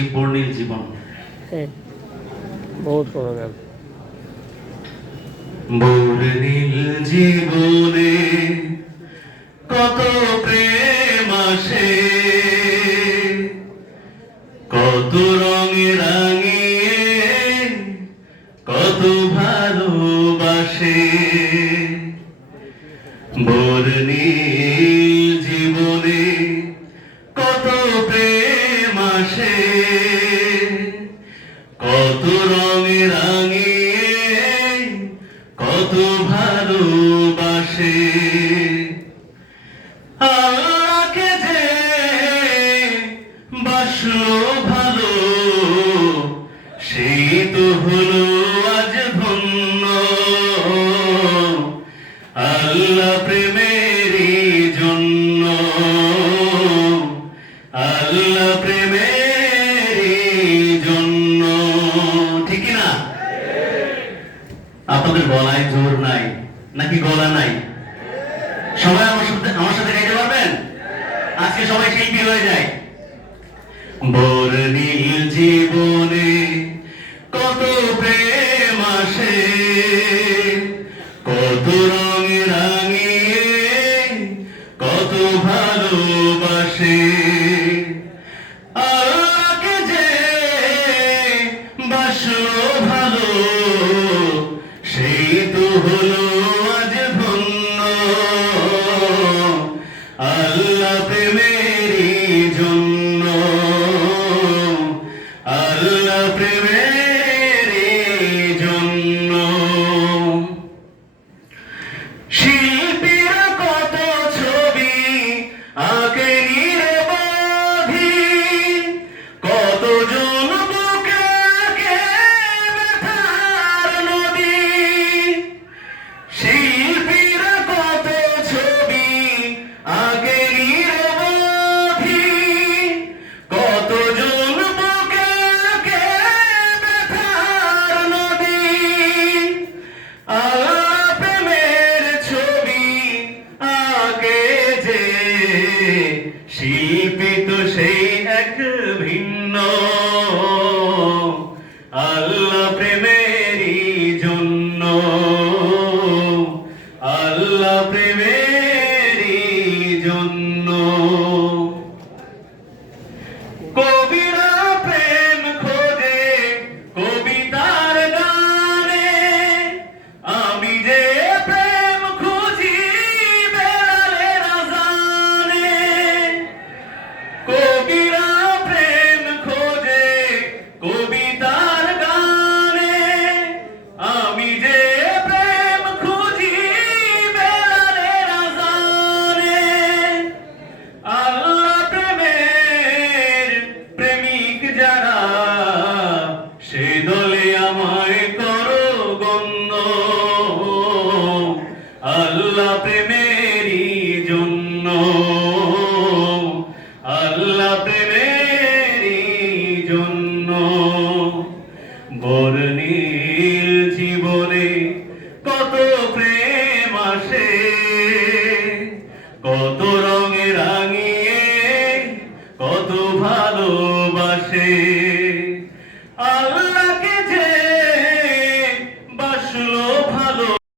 করছি বর্ণিল জীবন। বহুত কোনো গান। বর্ণিল জীবনে কত প্রেম আসে, কত রঙে রাঙিয়ে কত ভালোবাসে। বর্ণিল জীবনে কত প্রেম আসে, কত রঙে রাঙিয়ে কত ভালোবাসে। আল্লাহকে যে বাসলো ভালো, সেই তো হলো আজ ধন্য। আল্লাহ প্রেমেরই জন্য, আল্লাহ প্রেমেরই জন্য। ঠিক না? আপনাদের গলায় জোর নাই নাকি গলা নাই? সবাই আমার সাথে গাইতে পারবেন? আজকে সবাই শিল্পী হয়ে যায়। বর্ণিল জীবনে কত প্রেম আসে, কত রঙে রাঙিয়ে কত ভালোবাসে। আল্লাহকে যে বাসলো ভালো, সেই তো হলো আজ ধন্য। আল্লাহ প্রেমেরই জন্য, আল্লাহ প্রেমেরই জন্য। শিল্পীরা কত ছবি আঁকে নিরবধি, কতজন বুকে আঁকে ব্যথার নদী। শিল্পীরা কত ছবি আঁকে নিরবধি, কতজন বুকে আঁকে ব্যথার নদী। আল্লাহ প্রেমের ছবি আঁকে যে, শিল্পী তো সেই এক ভিন্ন। আল্লাহ প্রেমেরই জন্য, আল্লাহ প্রেমেরই জন্য। কবিরা প্রেম খোঁজে কবিতার গানে, আমি যে প্রেম খুঁজি বেলালের আযানে। কবিরা প্রেম খোঁজে কবিতার গানে, আমি যে প্রেম খুঁজি বেলালের আযানে। আল্লাহ প্রেমের প্রেমিক যারা, সে দলে আমায় করো গণ্য। আল্লাহ প্রেমেরই জন্য, আল্লাহ প্রেমেরই জন্য। বর্ণিল জীবনে কত প্রেম আসে, কত